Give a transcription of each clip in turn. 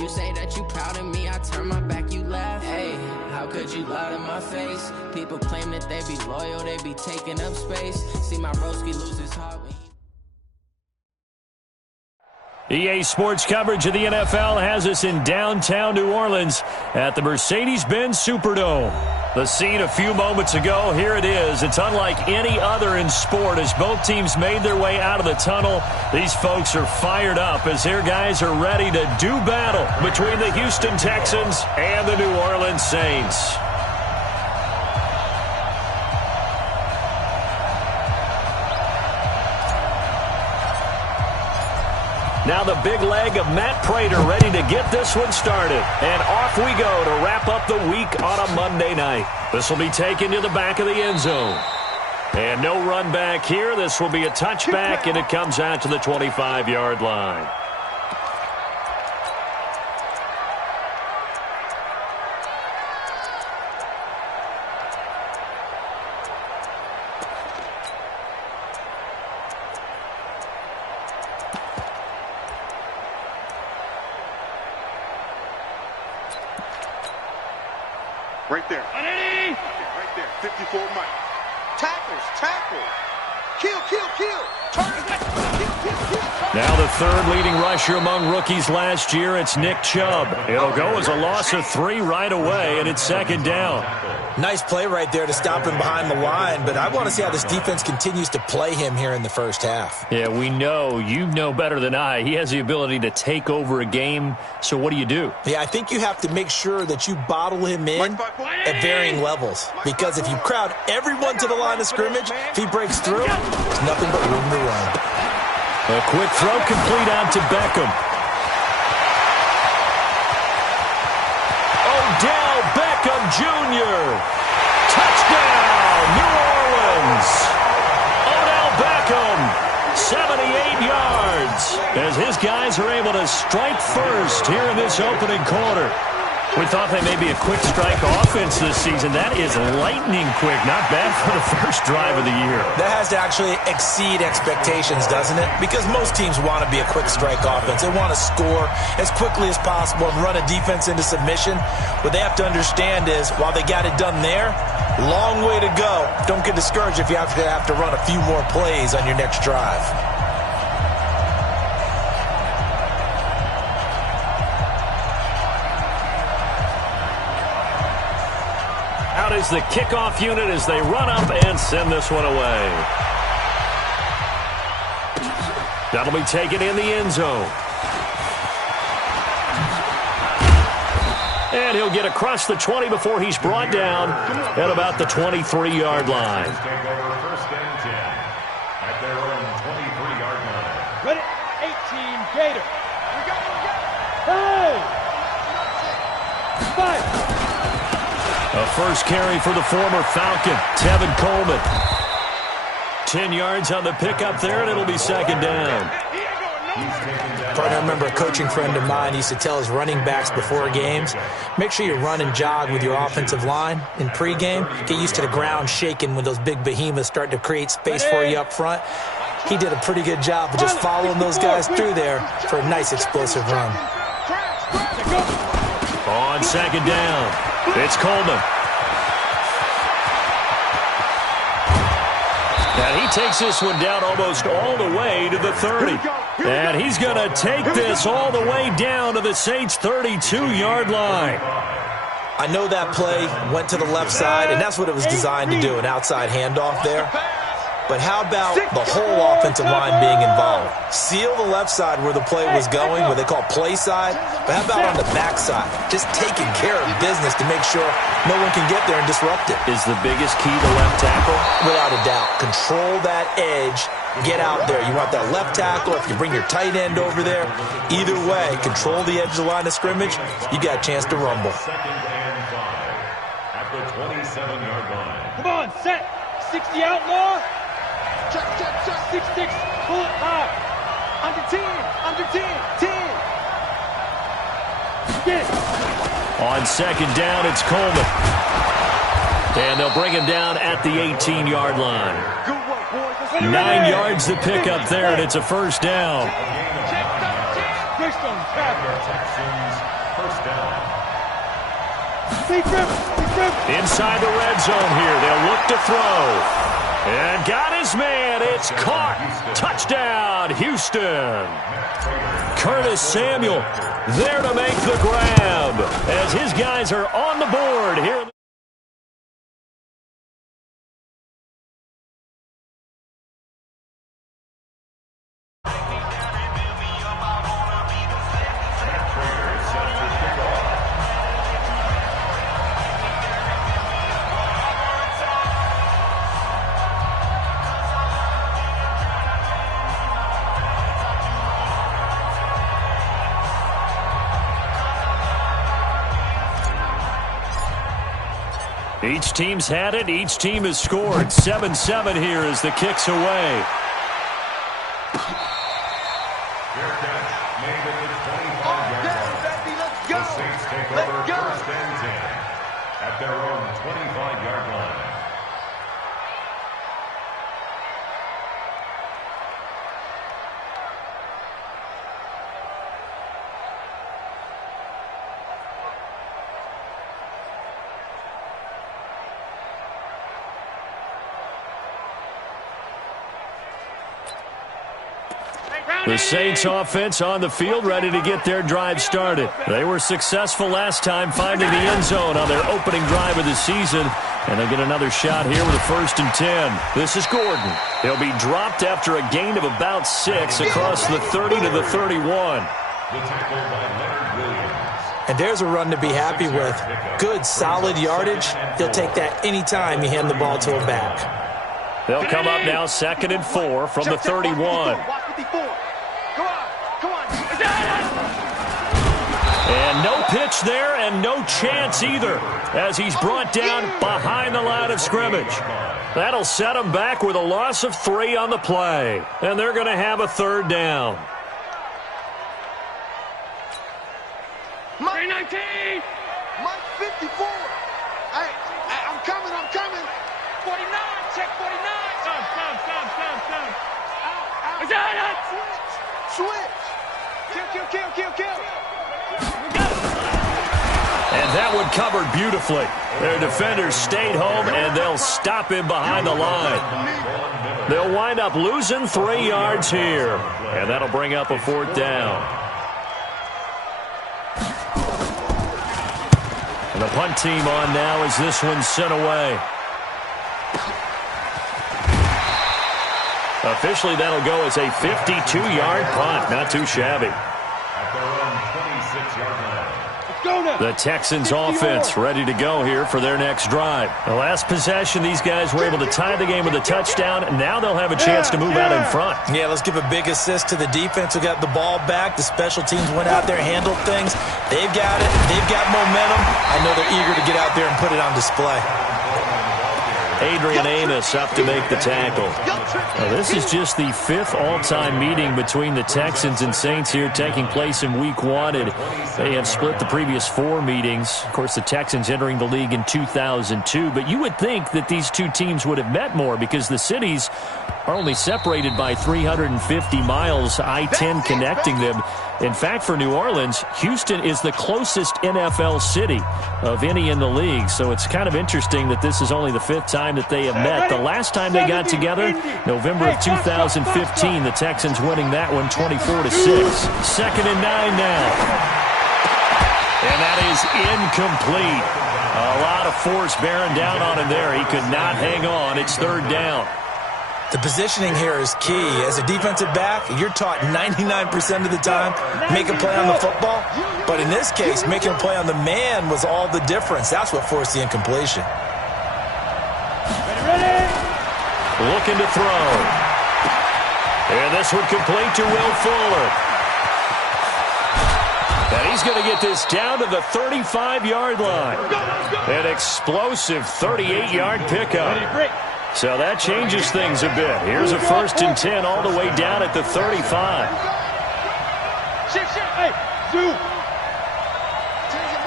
You say that you proud of me, I turn my back, you laugh. Hey, how could you lie to my face? People claim that they be loyal, they be taking up space. See my broski lose his heart when EA Sports coverage of the NFL has us in downtown New Orleans at the Mercedes-Benz Superdome. The scene a few moments ago, here it is. It's unlike any other in sport as both teams made their way out of the tunnel. These folks are fired up as their guys are ready to do battle between the Houston Texans and the New Orleans Saints. Now the big leg of Matt Prater ready to get this one started. And off we go to wrap up the week on a Monday night. This will be taken to the back of the end zone. And no run back here. This will be a touchback, and it comes out to the 25-yard line. Right there. Right there. 54 Mike. Tackle. Kill. Now the third leading rusher among rookies last year, it's Nick Chubb. It'll go as a loss of 3 right away, and it's second down. Nice play right there to stop him behind the line, but I want to see how this defense continues to play him here in the first half. Yeah, we know. You know better than I. He has the ability to take over a game, so what do? Yeah, I think you have to make sure that you bottle him in at varying levels, because if you crowd everyone to the line of scrimmage, if he breaks through, there's nothing but room to run. A quick throw complete out to Beckham. Odell Beckham Jr. Touchdown, New Orleans. Odell Beckham, 78 yards, as his guys are able to strike first here in this opening quarter. We thought they may be a quick strike offense this season. That is lightning quick. Not bad for the first drive of the year. That has to actually exceed expectations, doesn't it? Because most teams want to be a quick strike offense. They want to score as quickly as possible and run a defense into submission. What they have to understand is, while they got it done there, long way to go. Don't get discouraged if you have to run a few more plays on your next drive. Out is the kickoff unit as they run up and send this one away. That'll be taken in the end zone. And he'll get across the 20 before he's brought down at about the 23-yard line. Ready? 18 Gator. Hey! 5. A first carry for the former Falcon, Tevin Coleman. 10 yards on the pickup there, and it'll be second down. Partner, I remember a coaching friend of mine used to tell his running backs before games, make sure you run and jog with your offensive line in pregame. Get used to the ground shaking when those big behemoths start to create space for you up front. He did a pretty good job of just following those guys through there for a nice explosive run. On second down, it's Coleman. And he takes this one down almost all the way to the 30. And he's going to take this all the way down to the Saints' 32-yard line. I know that play went to the left side, and that's what it was designed to do, an outside handoff there. But how about the whole offensive line being involved? Seal the left side where the play was going, what they call play side. But how about on the back side? Just taking care of business to make sure no one can get there and disrupt it. Is the biggest key to left tackle? Without a doubt. Control that edge. Get out there. You want that left tackle. If you bring your tight end over there, either way, control the edge of the line of scrimmage, you got a chance to rumble. Second and 5 at the 27-yard line. Come on, set. 60 outlaw. Check. 6-6. Pull it high. Under 10. Under 10. 10. Get it. On second down, it's Coleman. And they'll bring him down at the 18-yard line. 9 yards to pick up there, and it's a first down. Texans Inside the red zone here. They'll look to throw. And got his man. It's caught. Touchdown, Houston. Curtis Samuel there to make the grab as his guys are on the board here. Each team's had it. Each team has scored. 7-7 here as the kick's away. Fair catch made at the 25-yard line. The Saints take over first and 10 at their own 25-yard line. The Saints offense on the field, ready to get their drive started. They were successful last time finding the end zone on their opening drive of the season, and they'll get another shot here with a 1st and 10. This is Gordon. He'll be dropped after a gain of about 6 across the 30 to the 31. The tackle by Leonard Williams. And there's a run to be happy with. Good, solid yardage. He'll take that anytime you hand the ball to him back. They'll come up now 2nd and 4 from the 31. And no pitch there and no chance either as he's brought down behind the line of scrimmage. That'll set him back with a loss of 3 on the play. And they're going to have a 3rd down. Mike 19! Mike 54! I'm coming! 49! Check 49! Stop! Switch! Kill! And that one covered beautifully. Their defenders stayed home, and they'll stop him behind the line. They'll wind up losing 3 yards here, and that'll bring up a 4th down. And the punt team on now as this one's sent away. Officially, that'll go as a 52-yard punt. Not too shabby. At their own 26-yard line. The Texans offense ready to go here for their next drive. The last possession, these guys were able to tie the game with a touchdown. Now they'll have a chance to move out in front. Yeah, let's give a big assist to the defense who got the ball back. The special teams went out there, handled things. They've got it. They've got momentum. I know they're eager to get out there and put it on display. Adrian Amos up to make the tackle. Now, this is just the 5th all-time meeting between the Texans and Saints here, taking place in Week 1. And they have split the previous 4 meetings. Of course, the Texans entering the league in 2002. But you would think that these two teams would have met more because the cities are only separated by 350 miles, I-10 connecting them. In fact, for New Orleans, Houston is the closest NFL city of any in the league. So it's kind of interesting that this is only the 5th time that they have met. The last time they got together, November of 2015, the Texans winning that one 24-6. 2nd and 9 now. And that is incomplete. A lot of force bearing down on him there. He could not hang on. It's 3rd down. The positioning here is key. As a defensive back, you're taught 99% of the time, make a play on the football. But in this case, making a play on the man was all the difference. That's what forced the incompletion. Looking to throw. And this one complete to Will Fuller. And he's going to get this down to the 35-yard line. An explosive 38-yard pickup. So that changes things a bit. Here's a 1st and 10 all the way down at the 35. Shift. Hey, zoom. Change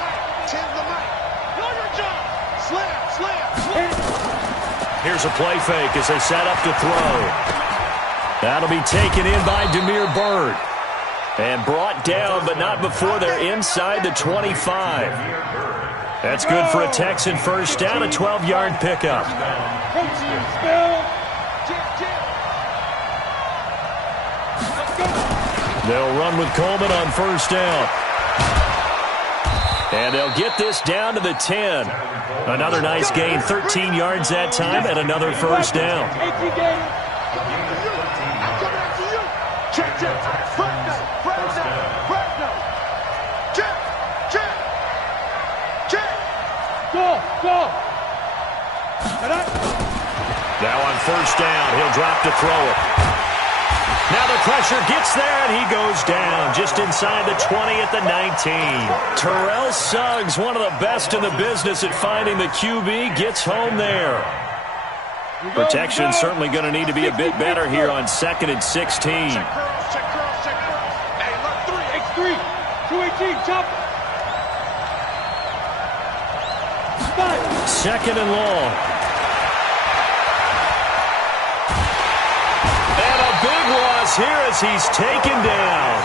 the mic. Know your job. Slam. Here's a play fake as they set up to throw. That'll be taken in by Damiere Byrd. And brought down, but not before they're inside the 25. That's good for a Texan first down, a 12-yard pickup. They'll run with Coleman on first down. And they'll get this down to the 10. Another nice gain, 13 yards that time, and another first down. Now on first down, he'll drop to throw it. Now the pressure gets there, and he goes down just inside the 20 at the 19. Terrell Suggs, one of the best in the business at finding the QB, gets home there. Protection certainly going to need to be a bit better here on 2nd and 16. Hey, left 3, X3, 218, chop. 2nd and long. And a big loss here as he's taken down.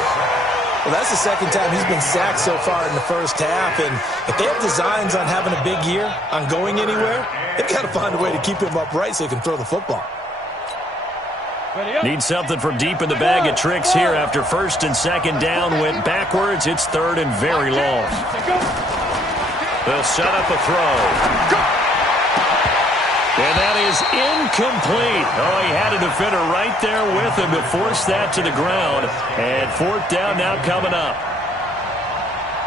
Well, that's the second time he's been sacked so far in the first half, and if they have designs on having a big year, on going anywhere, they've got to find a way to keep him upright so he can throw the football. Need something from deep in the bag of tricks here after 1st and 2nd down went backwards. It's 3rd and very long. They'll set up a throw. And that is incomplete. Oh, he had a defender right there with him to force that to the ground. And 4th down now coming up.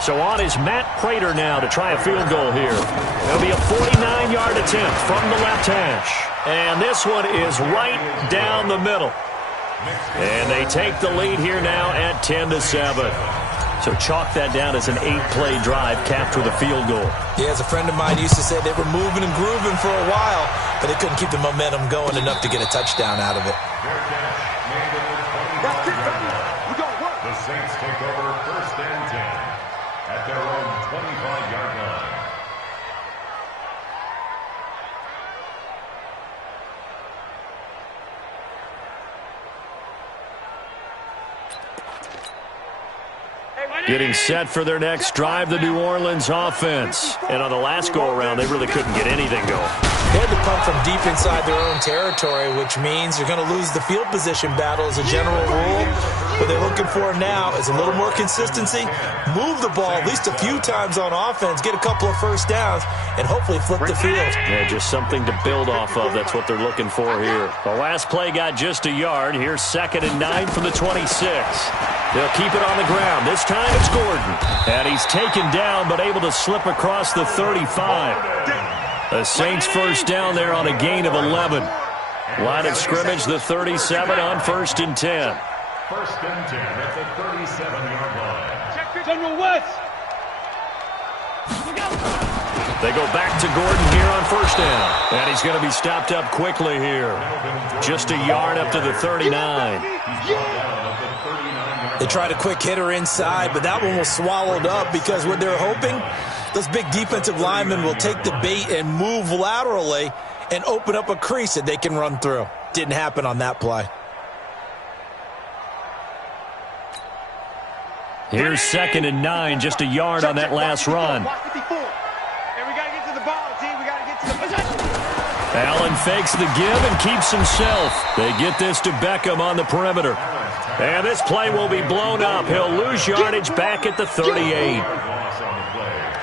So on is Matt Prater now to try a field goal here. It'll be a 49-yard attempt from the left hash. And this one is right down the middle. And they take the lead here now at 10-7. So chalk that down as an 8-play drive capped with a field goal. Yeah, as a friend of mine used to say, they were moving and grooving for a while, but they couldn't keep the momentum going enough to get a touchdown out of it. The Saints take over 1st and 10 at their own 25-yard line. Getting set for their next drive, the New Orleans offense. And on the last go-around, they really couldn't get anything going. They had to punt from deep inside their own territory, which means you're going to lose the field position battle as a general rule. What they're looking for now is a little more consistency, move the ball at least a few times on offense, get a couple of first downs, and hopefully flip the field. Yeah, just something to build off of. That's what they're looking for here. The last play got just a yard. Here's 2nd and 9 from the 26. They'll keep it on the ground. This time it's Gordon. And he's taken down but able to slip across the 35. The Saints first down there on a gain of 11. Line of scrimmage, the 37 on 1st and 10. 1st and 10 at the 37-yard line. Check General West. They go back to Gordon here on 1st down. And he's going to be stopped up quickly here. Just a yard up to the 39. They tried a quick hitter inside, but that one was swallowed up because what they're hoping, those big defensive linemen will take the bait and move laterally and open up a crease that they can run through. Didn't happen on that play. Here's 2nd and 9, just a yard on that last run. Allen fakes the give and keeps himself. They get this to Beckham on the perimeter. And this play will be blown up. He'll lose yardage back at the 38.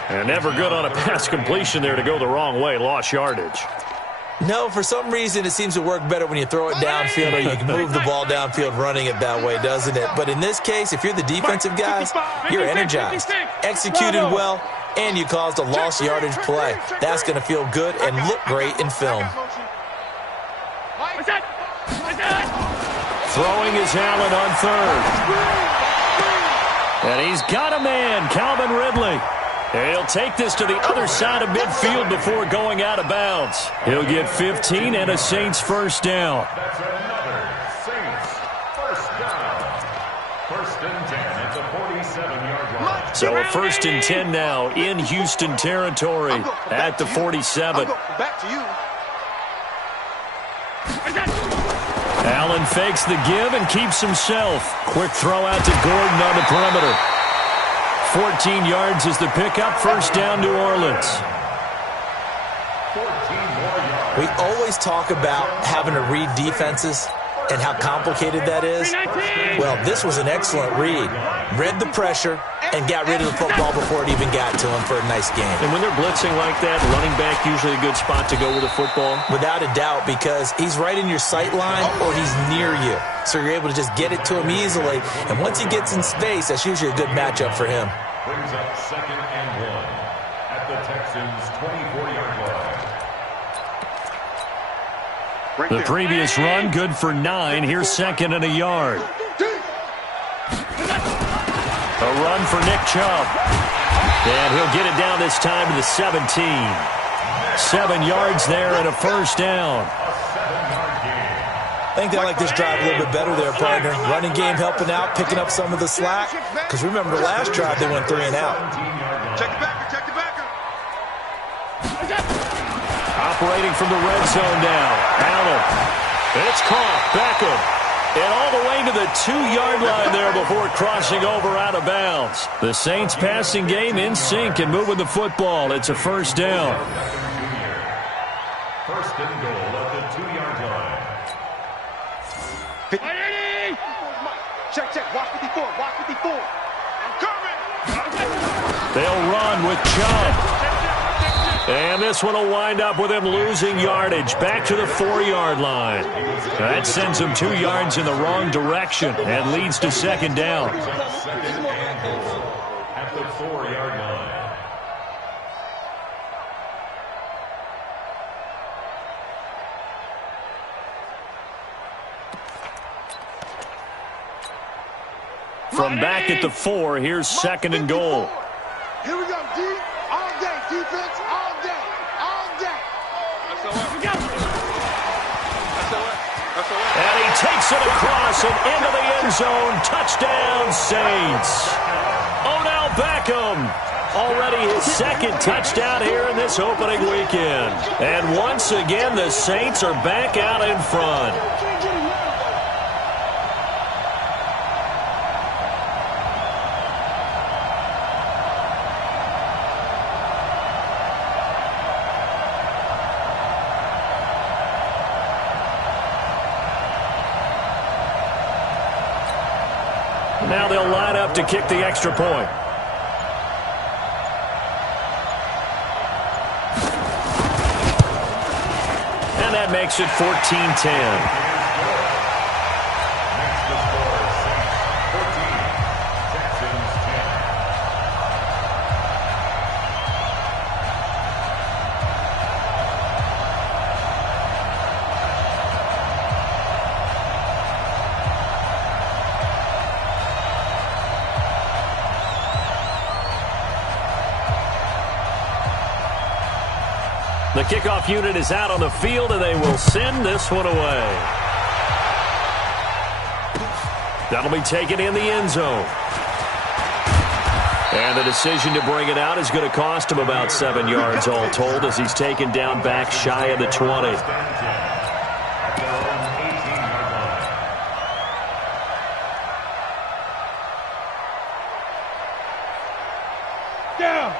And never good on a pass completion there to go the wrong way. Lost yardage. No, for some reason it seems to work better when you throw it downfield or you can move the ball downfield running it that way, doesn't it? But in this case, if you're the defensive guys, you're energized, executed well, and you caused a lost yardage play. That's going to feel good and look great in film. Throwing is Allen on 3rd. And he's got a man, Calvin Ridley. He'll take this to the other side of midfield before going out of bounds. He'll get 15 and a Saints first down. That's another Saints first down. 1st and 10 at the 47-yard line. So a 1st and 10 now in Houston territory at the 47. Back to you. Allen fakes the give and keeps himself. Quick throw out to Gordon on the perimeter. 14 yards is the pickup. First down, New Orleans. 14 more yards. We always talk about having to read defenses and how complicated that is. Well, this was an excellent read. Read the pressure and got rid of the football before it even got to him for a nice game. And when they're blitzing like that, running back usually a good spot to go with the football? Without a doubt, because he's right in your sight line or he's near you. So you're able to just get it to him easily. And once he gets in space, that's usually a good matchup for him. Brings up 2nd and 1 at the Texans' 24-yard line. The previous run, good for 9. Here's 2nd and a yard. A run for Nick Chubb. And he'll get it down this time to the 17. 7 yards there and a first down. I think they like this drive a little bit better there, partner. Running game helping out, picking up some of the slack. Because remember, the last drive they went 3 and out. Check the backer, check the backer. Operating from the red zone now. Allen. It's caught. Beckham. And all the way to the 2-yard line there before crossing over out of bounds. The Saints passing game in sync and moving the football. It's a first down. First and goal at the 2-yard line. Check, check. Watch 54. Watch 54. I'm coming. They'll run with Chubb. And this one will wind up with him losing yardage. Back to the 4-yard line. That sends him 2 yards in the wrong direction and leads to second down. Second and goal at the 4-yard line. From back at the 4, here's 2nd and goal. Here we go, D. All day, defense, all day, all day. And he takes it across and into the end zone. Touchdown, Saints. Odell Beckham. Already his 2nd touchdown here in this opening weekend. And once again, the Saints are back out in front. Now they'll line up to kick the extra point. And that makes it 14-10. The kickoff unit is out on the field, and they will send this one away. That'll be taken in the end zone. And the decision to bring it out is going to cost him about 7 yards all told as he's taken down back shy of the 20.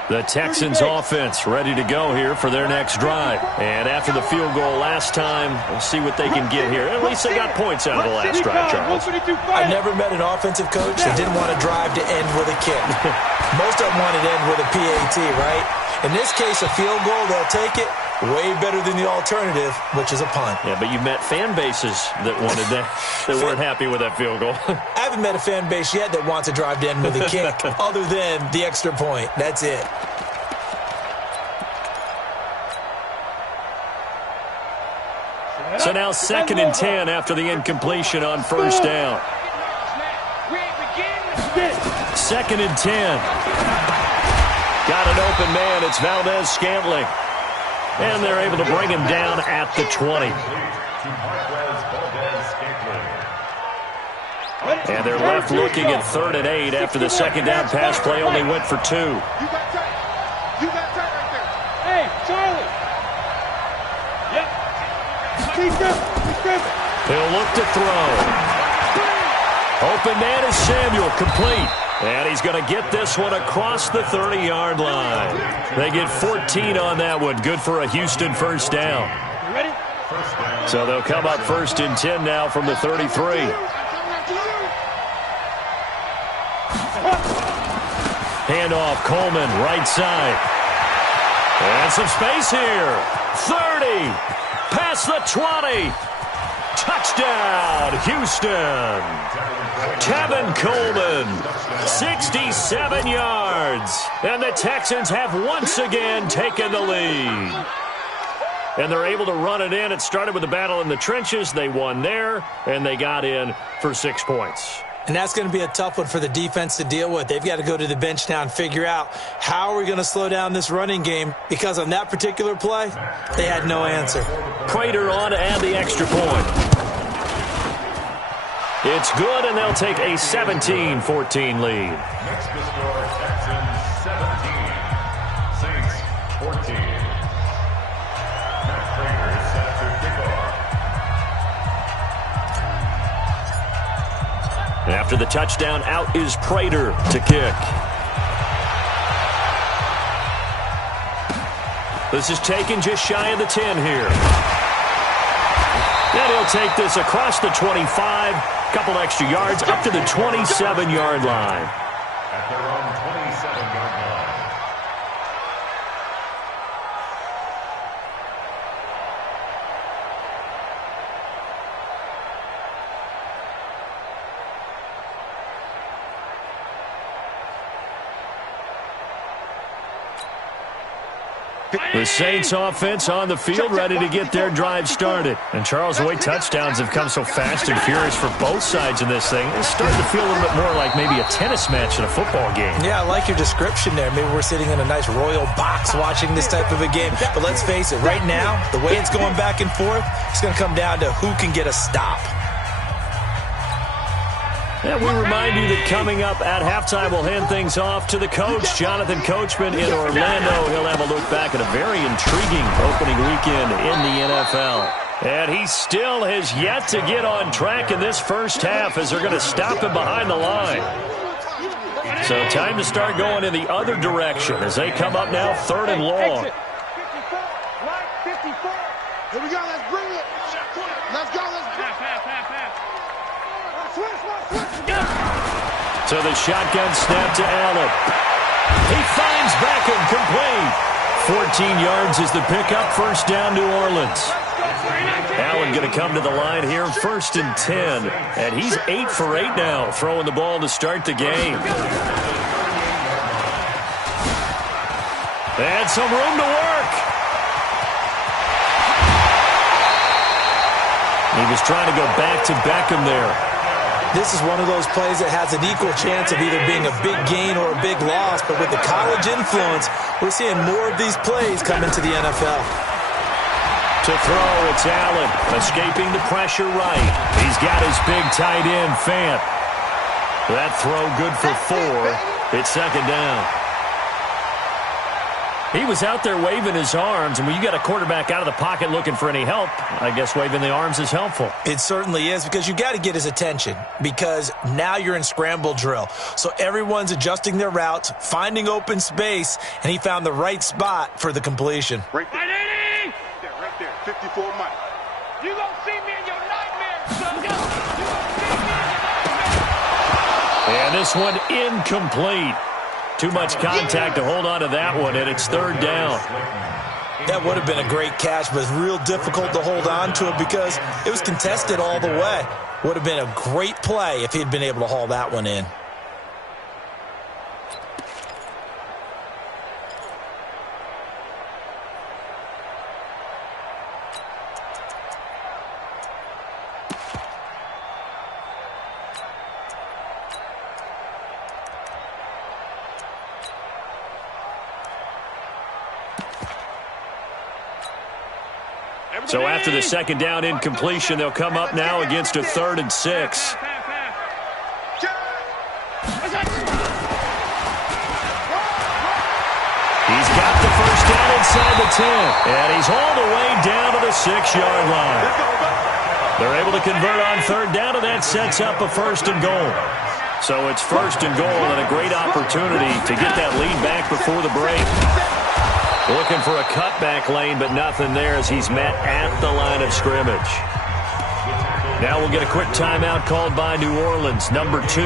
The Texans offense ready to go here for their next drive. And after the field goal last time, we'll see what they can get here. At least they got points out of the last drive, Charles. I never met an offensive coach that didn't want to drive to end with a kick. Most of them wanted to end with a PAT, right? In this case, a field goal, they'll take it. Way better than the alternative, which is a punt. Yeah, but you met fan bases that wanted that, that weren't happy with that field goal. I haven't met a fan base yet that wants to drive to end with a kick other than the extra point. That's it. So now 2nd and 10 after the incompletion on first down. 2nd and 10. Got an open man. It's Valdez-Scantling. And they're able to bring him down at the 20. And they're left looking at 3rd and 8 after the second down pass play only went for 2. You got tight. You got tight right there. Hey, Charlie. Yep. He'll look to throw. Open man is Samuel, complete. And he's going to get this one across the 30-yard line. They get 14 on that one. Good for a Houston first down. Ready? So they'll come up 1st and 10 now from the 33. Handoff, Coleman, right side. And some space here. 30. Past the 20. Touchdown, Houston. Tevin Coleman, 67 yards. And the Texans have once again taken the lead. And they're able to run it in. It started with a battle in the trenches. They won there, and they got in for 6 points. And that's going to be a tough one for the defense to deal with. They've got to go to the bench now and figure out how are we going to slow down this running game, because on that particular play, they had no answer. Prater on to add the extra point. It's good, and they'll take a 17-14 lead. Next to score, Texans 17, Saints 14. Matt Prater is set to kick off. After the touchdown, out is Prater to kick. This is taken just shy of the 10 here. And he'll take this across the 25, couple extra yards, up to the 27-yard line. At their own 27-yard line. The Saints offense on the field, ready to get their drive started. And Charles, the way touchdowns have come so fast and furious for both sides in this thing, it's starting to feel a little bit more like maybe a tennis match in a football game. Yeah, I like your description there. Maybe we're sitting in a nice royal box watching this type of a game. But let's face it, right now, the way it's going back and forth, it's going to come down to who can get a stop. And we remind you that coming up at halftime, we'll hand things off to the coach, Jonathan Coachman in Orlando. He'll have a look back at a very intriguing opening weekend in the NFL. And he still has yet to get on track in this first half as they're going to stop him behind the line. So time to start going in the other direction as they come up now 3rd and long. 54, right, 54. Here we go, let's bring it. Let's go, let's go. So the shotgun snap to Allen. He finds Beckham complete. 14 yards is the pickup, first down New Orleans. Allen going to come to the line here, 1st and 10. And he's 8 for 8 now, throwing the ball to start the game. And some room to work. He was trying to go back to Beckham there. This is one of those plays that has an equal chance of either being a big gain or a big loss, but with the college influence, we're seeing more of these plays come into the NFL. To throw, it's Allen, escaping the pressure right. He's got his big tight end, Fant. That throw good for 4. It's 2nd down. He was out there waving his arms, and when you got a quarterback out of the pocket looking for any help, I guess waving the arms is helpful. It certainly is, because you got to get his attention, because now you're in scramble drill. So everyone's adjusting their routes, finding open space, and he found the right spot for the completion. Right there, 54 Mike. You gonna see me in your nightmares, son. You gonna see me in your nightmares. And this one incomplete. Too much contact to hold on to that one, and it's 3rd down. That would have been a great catch, but it's real difficult to hold on to it because it was contested all the way. Would have been a great play if he'd been able to haul that one in. So after the 2nd down incompletion, they'll come up now against a 3rd and 6. He's got the first down inside the 10, and he's all the way down to the 6-yard line. They're able to convert on 3rd down, and that sets up a 1st and goal. So it's first and goal and a great opportunity to get that lead back before the break. Looking for a cutback lane, but nothing there as he's met at the line of scrimmage. Now we'll get a quick timeout called by New Orleans, number 2,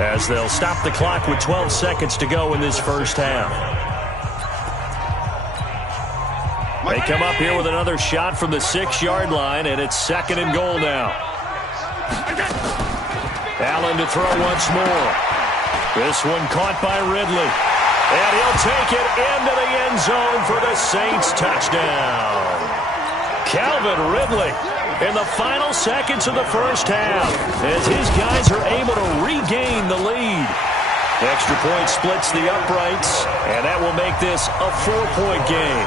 as they'll stop the clock with 12 seconds to go in this first half. They come up here with another shot from the 6-yard line, and it's second and goal now. Allen to throw once more. This one caught by Ridley. And he'll take it into the end zone for the Saints touchdown. Calvin Ridley in the final seconds of the first half as his guys are able to regain the lead. Extra point splits the uprights, and that will make this a 4-point game.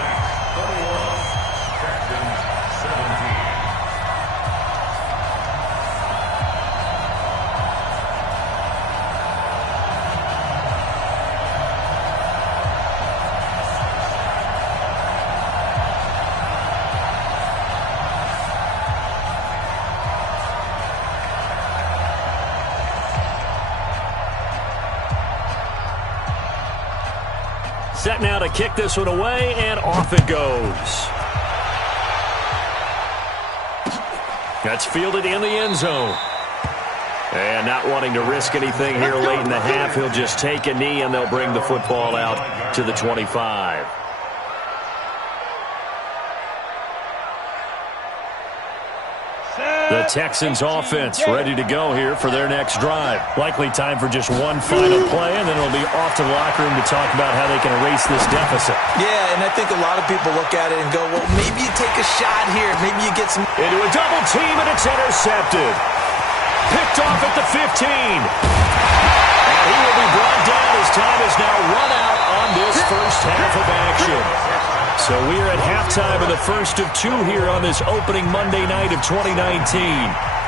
Set now to kick this one away, and off it goes. That's fielded in the end zone. And not wanting to risk anything here late in the half, he'll just take a knee, and they'll bring the football out to the 25. The Texans offense ready to go here for their next drive. Likely time for just one final play, and then it'll be off to the locker room to talk about how they can erase this deficit. Yeah, and I think a lot of people look at it and go, well, maybe you take a shot here. Maybe you get some... Into a double team, and it's intercepted. Picked off at the 15. And he will be brought down as time is now run out on this first half of action. So we are at halftime of the first of 2 here on this opening Monday night of 2019.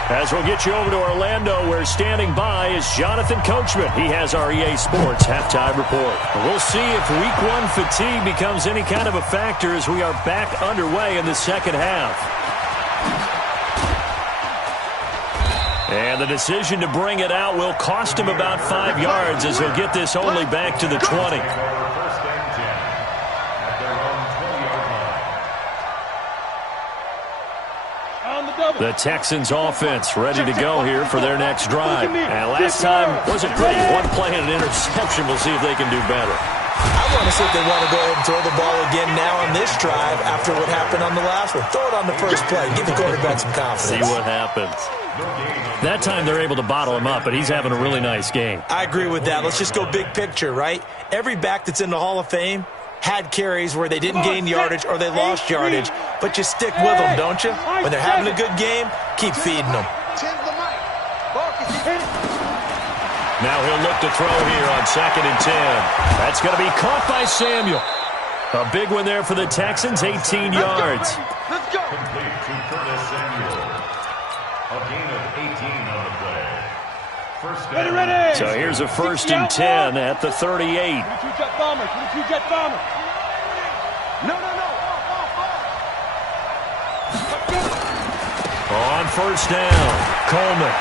As we'll get you over to Orlando, where standing by is Jonathan Coachman. He has our EA Sports halftime report. We'll see if Week 1 fatigue becomes any kind of a factor as we are back underway in the second half. And the decision to bring it out will cost him about 5 yards as he'll get this only back to the 20. The Texans offense ready to go here for their next drive. And last time wasn't pretty. One play and an interception. We'll see if they can do better. I want to see if they want to go ahead and throw the ball again now on this drive after what happened on the last one. Throw it on the first play. Give the quarterback some confidence. See what happens. That time they're able to bottle him up, but he's having a really nice game. I agree with that. Let's just go big picture, right? Every back that's in the Hall of Fame had carries where they didn't gain yardage or they lost yardage, but you stick with them, don't you? When they're having a good game, keep feeding them. Now he'll look to throw here on 2nd and 10. That's going to be caught by Samuel. A big one there for the Texans, 18 yards. Let's go. Complete to Curtis Samuel. A gain of 18 on the play. First down. Ready. So here's a 1st and 10 at the 38. 22-jet bomber. 22-jet bomber. No. On first down, Coleman.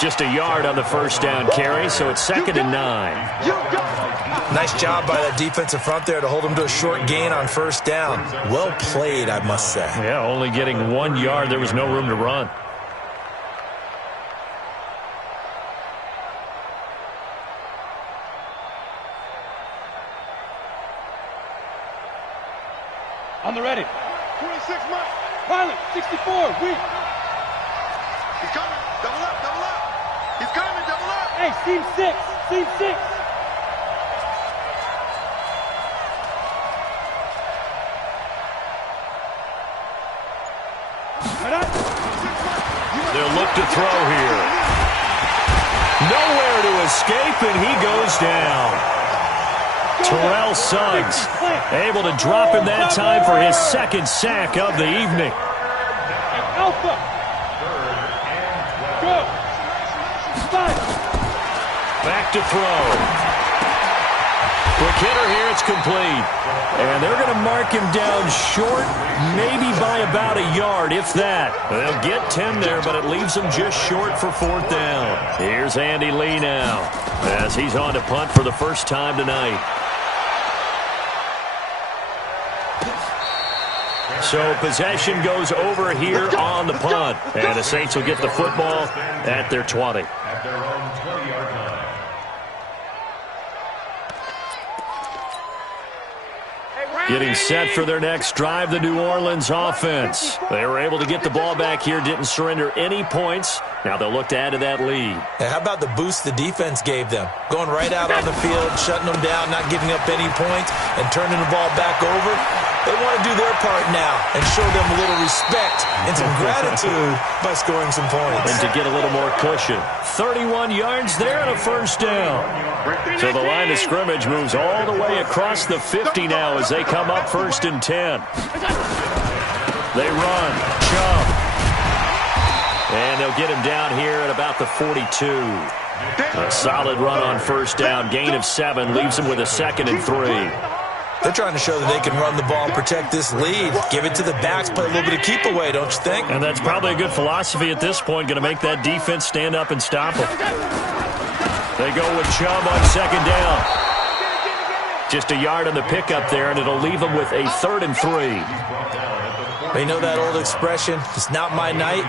Just a yard on the first down carry, so it's 2nd and 9. Nice job by that defensive front there to hold them to a short gain on first down. Well played, I must say. Yeah, only getting 1 yard. There was no room to run. On the ready. 26 Mike. Pilot, 64, weak. He's coming. Double up. He's coming. Double up. Hey, seam 6. They'll look to throw here. Nowhere to escape, and he goes down. Terrell Suggs able to drop him that time for his 2nd sack of the evening. Alpha. Go. Back to throw. Quick hitter here. It's complete. And they're going to mark him down short, maybe by about a yard, if that. They'll get 10 there, but it leaves them just short for 4th down. Here's Andy Lee now as he's on to punt for the first time tonight. So possession goes over here on the punt. And the Saints will get the football at their 20. At their own 20-yard line. Getting set for their next drive, the New Orleans offense. They were able to get the ball back here, didn't surrender any points. Now they'll look to add to that lead. And how about the boost the defense gave them? Going right out on the field, shutting them down, not giving up any points, and turning the ball back over. They want to do their part now and show them a little respect and some gratitude by scoring some points. And to get a little more cushion. 31 yards there and a first down. So the line of scrimmage moves all the way across the 50 now as they come up 1st and 10. They run. Chubb. And they'll get him down here at about the 42. A solid run on first down. Gain of 7 leaves him with a 2nd and 3. They're trying to show that they can run the ball and protect this lead. Give it to the backs, play a little bit of keep away, don't you think? And that's probably a good philosophy at this point. Going to make that defense stand up and stop them. They go with Chubb on 2nd down. Just a yard on the pickup there, and it'll leave them with a 3rd and 3. They know that old expression, it's not my night.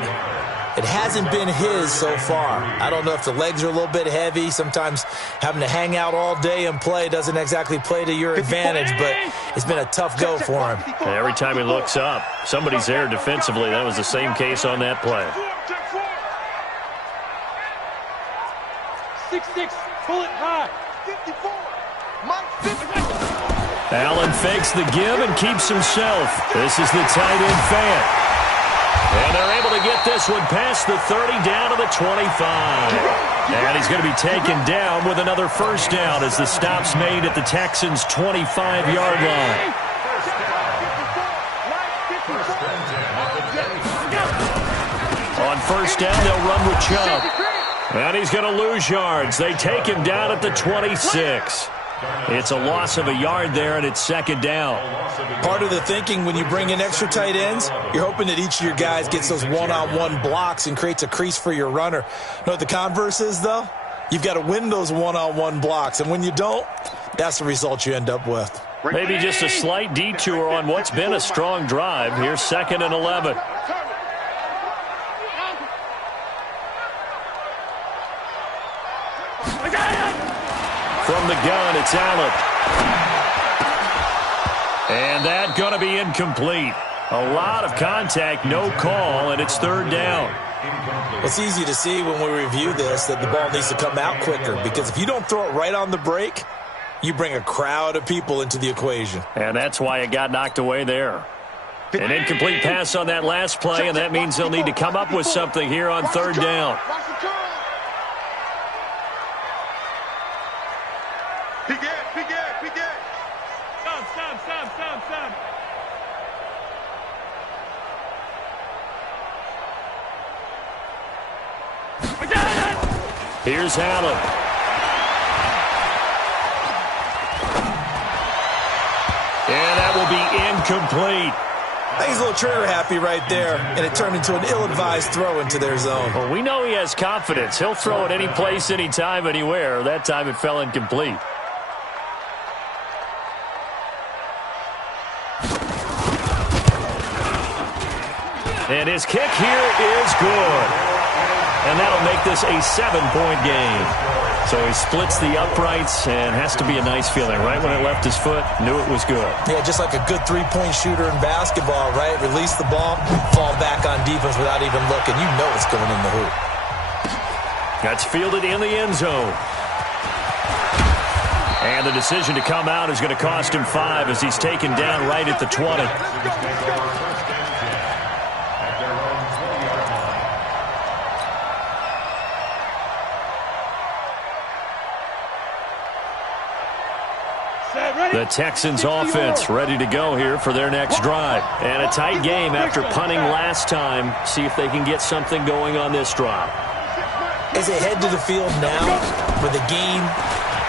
It hasn't been his so far. I don't know if the legs are a little bit heavy. Sometimes having to hang out all day and play doesn't exactly play to your advantage, but it's been a tough go for him. Every time he looks up, somebody's there defensively. That was the same case on that play. 6'6", pull it high. 54. Allen fakes the give and keeps himself. This is the tight end Fant. And they're able to get this one past the 30 down to the 25. And he's going to be taken down with another first down as the stop's made at the Texans' 25-yard line. On first down, they'll run with Chubb. And he's going to lose yards. They take him down at the 26. It's a loss of a yard there, and it's 2nd down. Part of the thinking when you bring in extra tight ends, you're hoping that each of your guys gets those one-on-one blocks and creates a crease for your runner. You know what the converse is, though? You've got to win those one-on-one blocks, and when you don't, that's the result you end up with. Maybe just a slight detour on what's been a strong drive. Here's 2nd and 11. From the gun, it's Allen. And that going to be incomplete. A lot of contact, no call, and it's 3rd down. It's easy to see when we review this that the ball needs to come out quicker, because if you don't throw it right on the break, you bring a crowd of people into the equation. And that's why it got knocked away there. An incomplete pass on that last play, and that means they'll need to come up with something here on 3rd down. Stop. Here's Allen. And that will be incomplete. I think he's a little trigger happy right there, and it turned into an ill-advised throw into their zone. Well, we know he has confidence. He'll throw it any place, anytime, anywhere. That time it fell incomplete. And his kick here is good. And that'll make this a 7-point game. So he splits the uprights and has to be a nice feeling. Right when it left his foot, knew it was good. Yeah, just like a good three-point shooter in basketball, right? Release the ball, fall back on defense without even looking. You know it's going in the hoop. That's fielded in the end zone. And the decision to come out is going to cost him 5 as he's taken down right at the 20. The Texans offense ready to go here for their next drive. And a tight game after punting last time. See if they can get something going on this drive. As they head to the field now with a game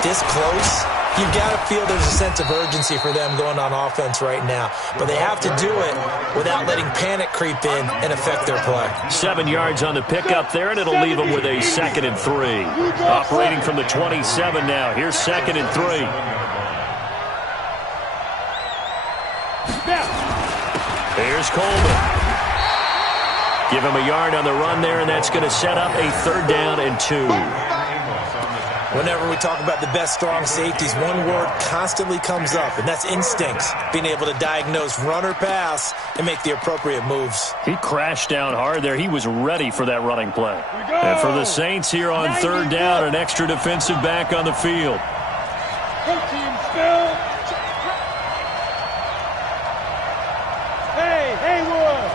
this close, You've got to feel there's a sense of urgency for them going on offense right now. But they have to do it without letting panic creep in and affect their play. 7 yards on the pickup there, and it'll leave them with a 2nd and 3. Operating from the 27 now. Here's 2nd and 3. Here's Coleman. Give him a yard on the run there, and that's going to set up a 3rd down and 2. Whenever we talk about the best strong safeties, one word constantly comes up, and that's instincts. Being able to diagnose run or pass and make the appropriate moves. He crashed down hard there. He was ready for that running play. And for the Saints here on 3rd down, an extra defensive back on the field. Go team, Phil. Hey, Haywood.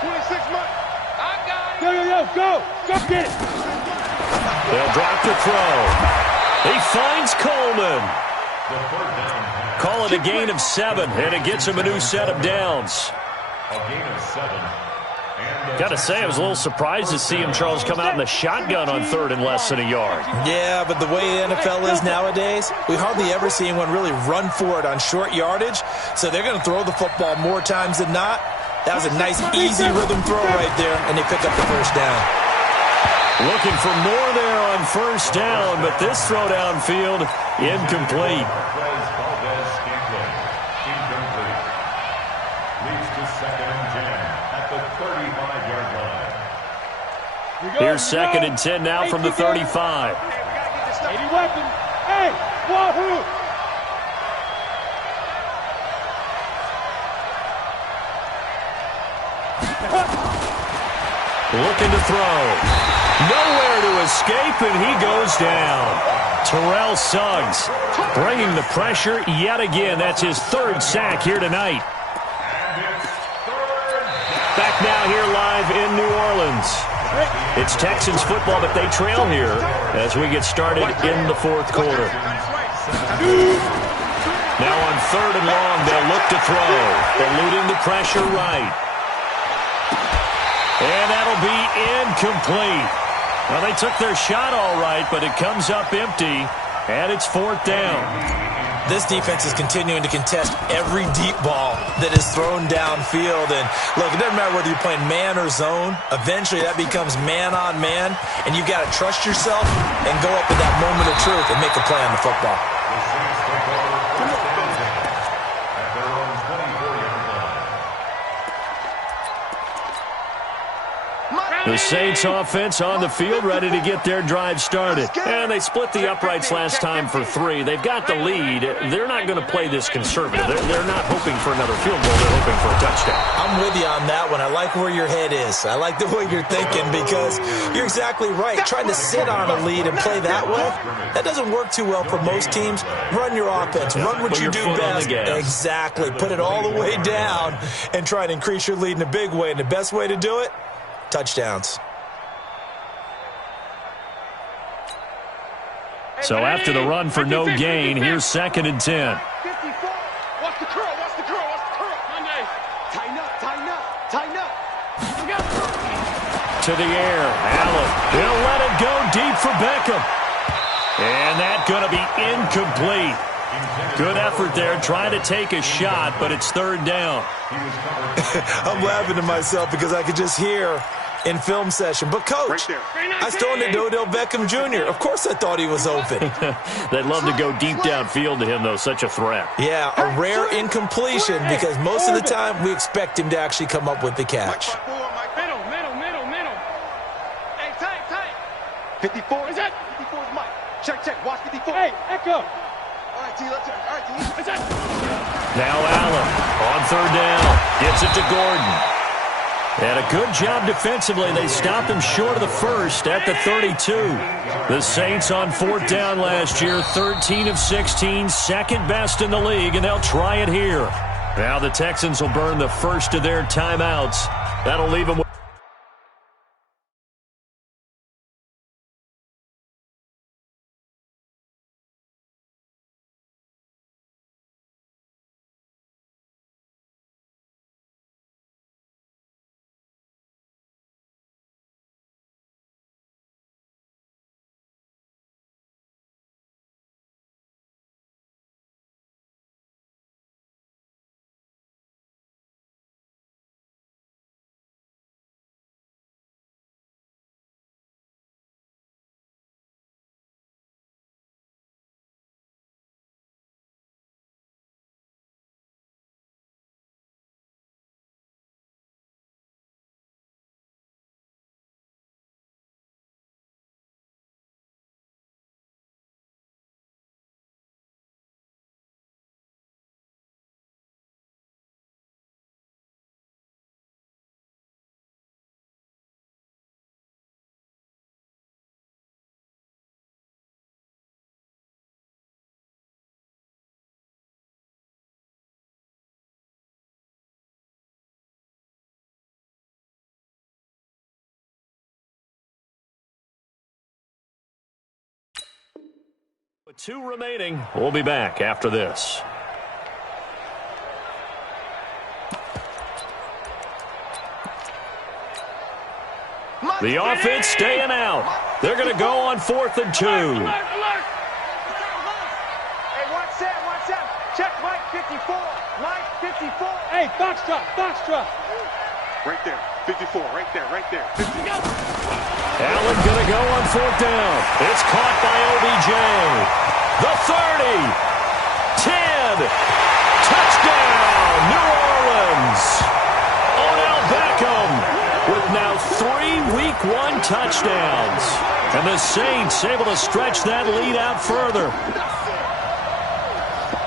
26 months. I got it. Go. Go get it. They'll drop the throw. He finds Coleman. Call it a gain of 7, and it gets him a new set of downs. A gain of 7. Got to say, I was a little surprised to see him, Charles, come out in the shotgun on 3rd and less than a yard. Yeah, but the way the NFL is nowadays, we hardly ever see anyone really run for it on short yardage. So they're going to throw the football more times than not. That was a nice, easy rhythm throw right there, and they pick up the 1st down. Looking for more there on 1st down, but this throw downfield, incomplete. Leads to 2nd and 10 at the 35-yard line. Here's 2nd and 10 now from the 35. 80 weapons. Hey, wahoo! Looking to throw. Nowhere to escape, and he goes down. Terrell Suggs bringing the pressure yet again. That's his 3rd sack here tonight. Back now here live in New Orleans. It's Texans football, but they trail here as we get started in the 4th quarter. Now on 3rd and long, they'll look to throw. Eluding the pressure right. And that'll be incomplete. Well, they took their shot all right, but it comes up empty, and it's 4th down. This defense is continuing to contest every deep ball that is thrown downfield. And, look, it doesn't matter whether you're playing man or zone. Eventually, that becomes man on man, and you've got to trust yourself and go up at that moment of truth and make a play on the football. The Saints offense on the field, ready to get their drive started. And they split the uprights last time for 3. They've got the lead. They're not going to play this conservative. They're not hoping for another field goal. They're hoping for a touchdown. I'm with you on that one. I like where your head is. I like the way you're thinking because you're exactly right. Trying to sit on a lead and play that way, that doesn't work too well for most teams. Run your offense. Run what you do best. Exactly. Put it all the way down and try and increase your lead in a big way. And the best way to do it, touchdowns. So after the run for no gain, here's 2nd and 10. Watch the curl. Monday. Tighten up. To the air. Allen. He'll let it go deep for Beckham. And that's going to be incomplete. Good effort there, trying to take a shot, but it's 3rd down. I'm laughing to myself because I could just hear in film session. But, Coach, I was throwing to Odell Beckham Jr. Of course I thought he was open. They'd love to go deep downfield to him, though. Such a threat. Yeah, a rare incompletion because most of the time we expect him to actually come up with the catch. Middle. Hey, tight. 54. Is that? 54 is Mike. Check. Watch 54. Hey, Echo. All right, T. Let's turn. All right, T. Is that? Now Allen on 3rd down. Gets it to Gordon. And a good job defensively. They stopped him short of the 1st at the 32. The Saints on 4th down last year, 13 of 16, 2nd best in the league, and they'll try it here. Now the Texans will burn the first of their timeouts. That'll leave them with With 2 remaining, we'll be back after this. The offense staying out. They're going to go on 4th and 2. Hey, watch Sam. Check Mike 54. Mike 54. Hey, box drop. Right there. 54. Right there. 50. Allen going to go on 4th down. It's caught by OBJ. The 30. 10. Touchdown, New Orleans. Odell Beckham with now 3 Week 1 touchdowns. And the Saints able to stretch that lead out further.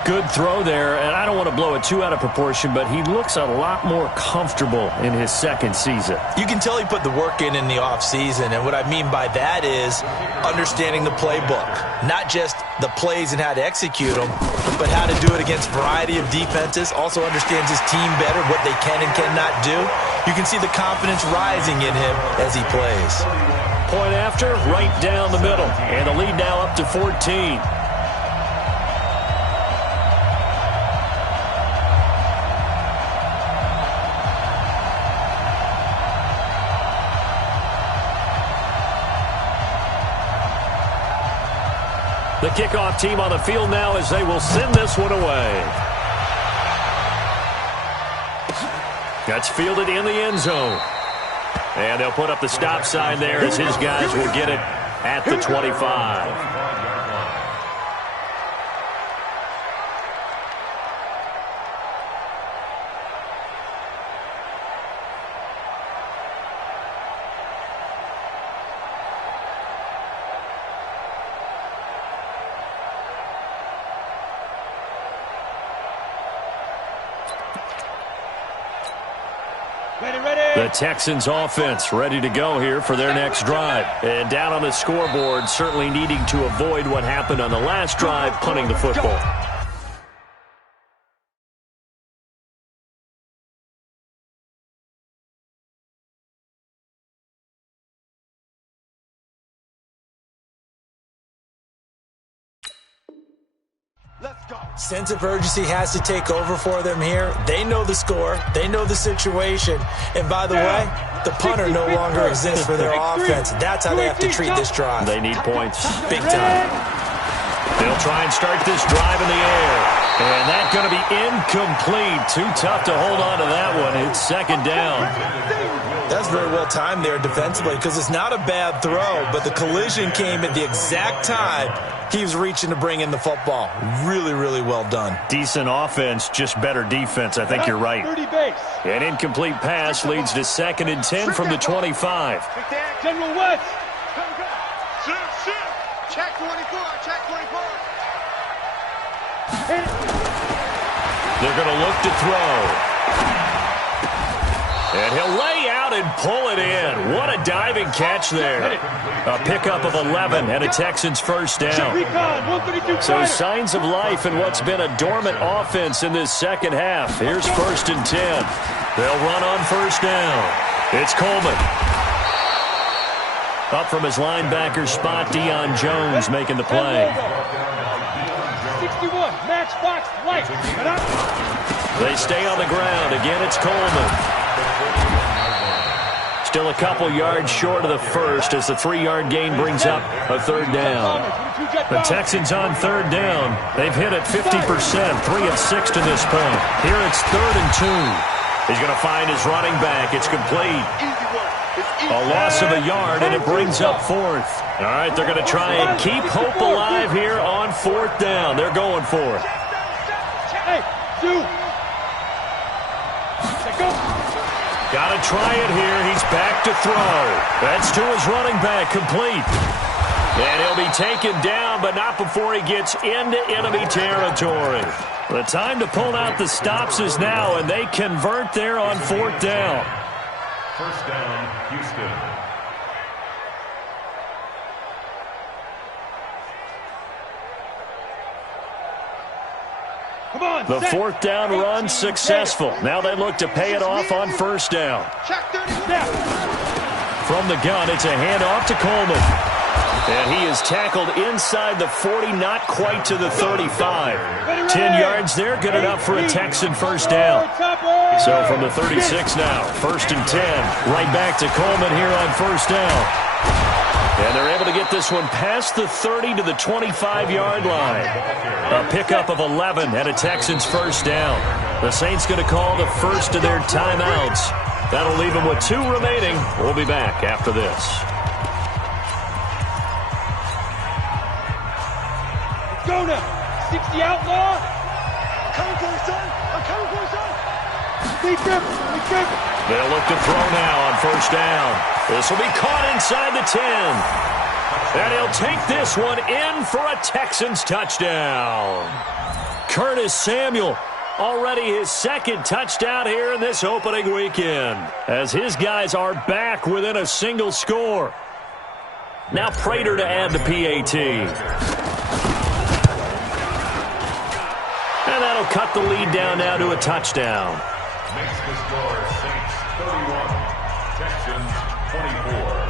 Good throw there, and I don't want to blow it too out of proportion, but he looks a lot more comfortable in his second season. You can tell he put the work in the offseason, and what I mean by that is understanding the playbook. Not just the plays and how to execute them, but how to do it against a variety of defenses. Also understands his team better, what they can and cannot do. You can see the confidence rising in him as he plays. Point after, right down the middle, and the lead now up to 14. The kickoff team on the field now as they will send this one away. That's fielded in the end zone. And they'll put up the stop sign there as his guys will get it at the 25. The Texans offense ready to go here for their next drive. And down on the scoreboard, certainly needing to avoid what happened on the last drive, punting the football. Let's go. Sense of urgency has to take over for them here. They know the score. They know the situation. And by the way, the punter no longer exists for their offense. That's how they have to treat this drive. They need points. Big time. They'll try and start this drive in the air. And that's going to be incomplete. Too tough to hold on to that one. It's second down. That's very well timed there defensively because it's not a bad throw, but the collision came at the exact time he was reaching to bring in the football. Really, really well done. Decent offense, just better defense. I think you're right. An incomplete pass leads to 2nd and 10 from the 25. General West. Check 24. They're going to look to throw. And he'll lay out and pull it in. What a diving catch there. A pickup of 11 and a Texans first down. So signs of life in what's been a dormant offense in this second half. Here's 1st and 10. They'll run on first down. It's Coleman. Up from his linebacker spot, Deion Jones making the play. 61, matchbox, light. They stay on the ground. Again, it's Coleman. Still a couple yards short of the first as the 3-yard gain brings up a 3rd down. The Texans on 3rd down. They've hit it 50%, 3 of 6 to this point. Here it's 3rd and 2. He's going to find his running back. It's complete. A loss of a yard, and it brings up 4th. All right, they're going to try and keep hope alive here on 4th down. They're going for it. Hey, Sue. Got to try it here. He's back to throw. That's to his running back, complete. And he'll be taken down, but not before he gets into enemy territory. The time to pull out the stops is now, and they convert there on 4th down. First down, Houston. The 4th down run successful. Now they look to pay it off on 1st down. From the gun, it's a handoff to Coleman. And he is tackled inside the 40, not quite to the 35. 10 yards there, good enough for a Texan first down. So from the 36 now, 1st and 10. Right back to Coleman here on first down. And they're able to get this one past the 30 to the 25-yard line. A pickup of 11 and a Texans first down. The Saints going to call the first of their timeouts. That'll leave them with 2 remaining. We'll be back after this. Let's go now. 60 outlaw. I'm coming for you, son. I'm coming for you, son. Big grip. Big grip. They'll look to throw now on first down. This will be caught inside the 10. And he'll take this one in for a Texans touchdown. Curtis Samuel, already his 2nd touchdown here in this opening weekend, as his guys are back within a single score. Now Prater to add the PAT. And that'll cut the lead down now to a touchdown. Makes the score Saints 31, Texans 24.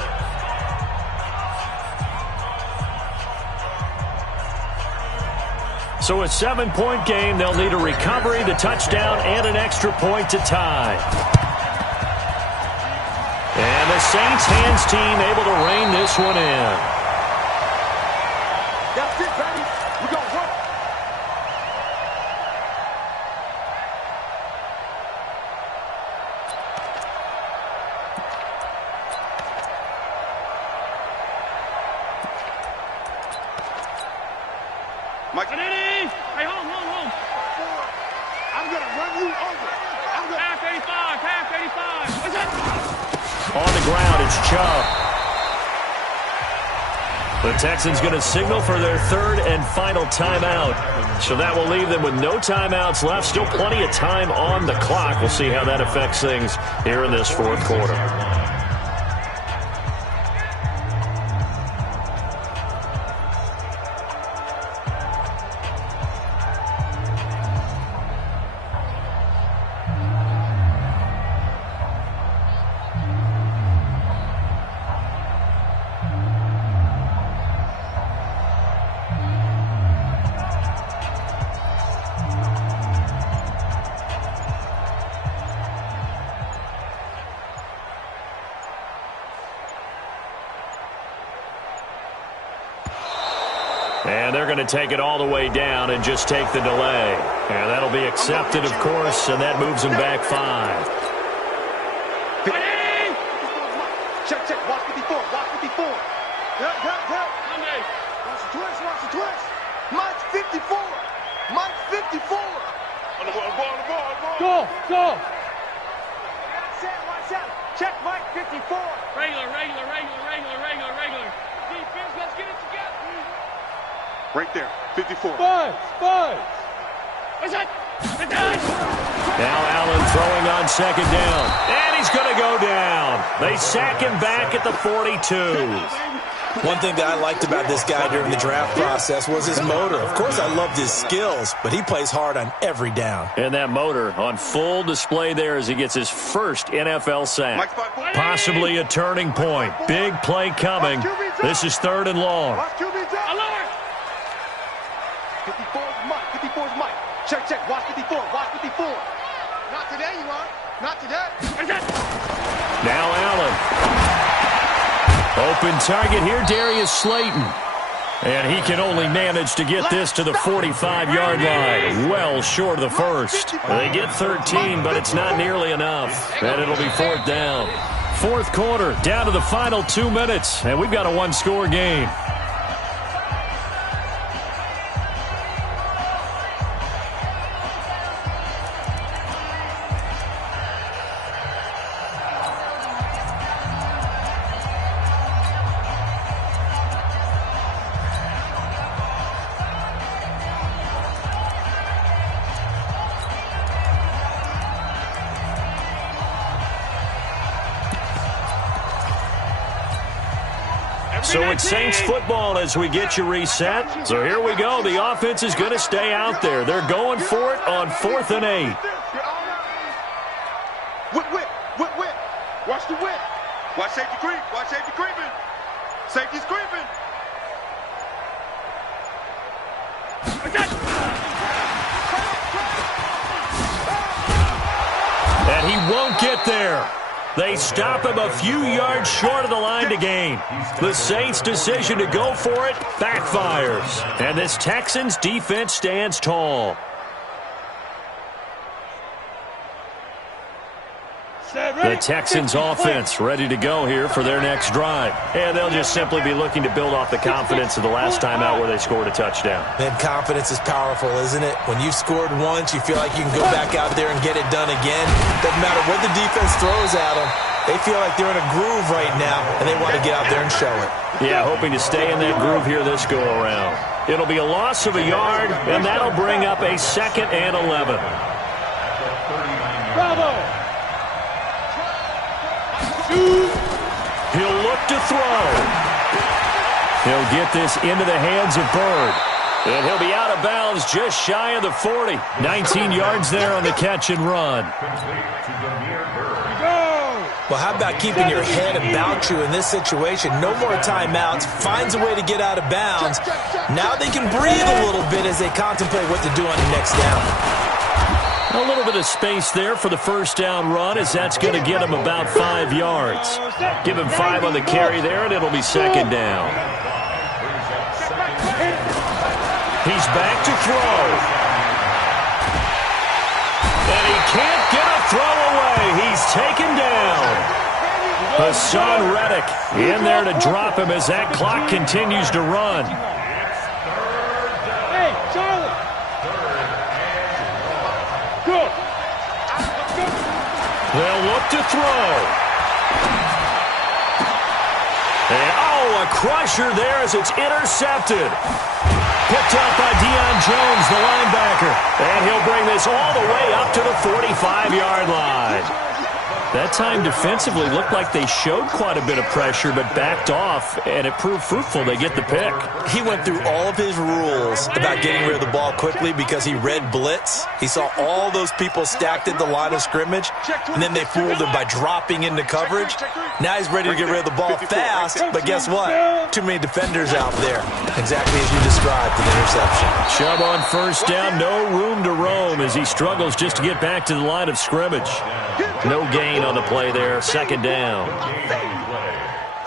So a 7-point game. They'll need a recovery, the touchdown, and an extra point to tie. And the Saints hands team able to rein this one in. That's it, baby. We're going to work. Mike. Hey, hold. I'm going to run you over. Half 85. What's that? On the ground, it's Chubb. The Texans going to signal for their 3rd and final timeout. So that will leave them with no timeouts left. Still plenty of time on the clock. We'll see how that affects things here in this 4th quarter. And they're going to take it all the way down and just take the delay. And that'll be accepted, of course, and that moves them back 5. Check. Watch 54. Help. Watch the twist. Mike's 54. On the ball. Go. Watch out. Check Mike 54. Regular. Defense, let's get it together. Right there. 54. Spurs. What's that? Now Allen throwing on 2nd down. And he's going to go down. They sack him back at the 42. One thing that I liked about this guy during the draft process was his motor. Of course, I loved his skills, but he plays hard on every down. And that motor on full display there as he gets his first NFL sack. Possibly a turning point. Big play coming. This is 3rd and long. 54's Mike. Check. Watch 54. Not today, you are. Not today. Now Allen. Open target here, Darius Slayton. And he can only manage to get this to the 45-yard line. Well short of the first. They get 13, but it's not nearly enough. And it'll be 4th down. 4th quarter, down to the final 2 minutes. And we've got a 1-score game. So it's Saints football as we get you reset. So here we go. The offense is going to stay out there. They're going for it on 4th and 8. Whip. Watch the whip. Watch safety creep. Safety's creeping. And he won't get there. They stop him a few yards short of the line to gain. The Saints' decision to go for it backfires. And this Texans defense stands tall. The Texans offense ready to go here for their next drive. And they'll just simply be looking to build off the confidence of the last time out where they scored a touchdown. And confidence is powerful, isn't it? When you've scored once, you feel like you can go back out there and get it done again. Doesn't matter what the defense throws at them. They feel like they're in a groove right now, and they want to get out there and show it. Yeah, hoping to stay in that groove here this go-around. It'll be a loss of a yard, and that'll bring up a 2nd and 11. Bravo! He'll look to throw. He'll get this into the hands of Bird. And he'll be out of bounds just shy of the 40. 19 yards there on the catch and run. Well, how about keeping your head about you in this situation? No more timeouts. Finds a way to get out of bounds. Now they can breathe a little bit as they contemplate what to do on the next down. A little bit of space there for the first down run, as that's going to get him about 5 yards. Give him 5 on the carry there, and it'll be 2nd down. He's back to throw. And he can't get a throw away. He's taken down. Hassan Reddick in there to drop him as that clock continues to run. Hey, Charlie! Good. They'll look to throw. And, oh, a crusher there as it's intercepted. Picked up by Deion Jones, the linebacker. And he'll bring this all the way up to the 45-yard line. That time defensively looked like they showed quite a bit of pressure but backed off, and it proved fruitful. They get the pick. He went through all of his rules about getting rid of the ball quickly because he read blitz. He saw all those people stacked at the line of scrimmage, and then they fooled him by dropping into coverage. Now he's ready to get rid of the ball fast, but guess what? Too many defenders out there. Exactly as you described, an interception. Chubb on first down, no room to roam as he struggles just to get back to the line of scrimmage. No gain on the play there, 2nd down.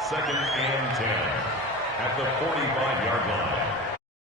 2nd and 10 at the 45-yard line.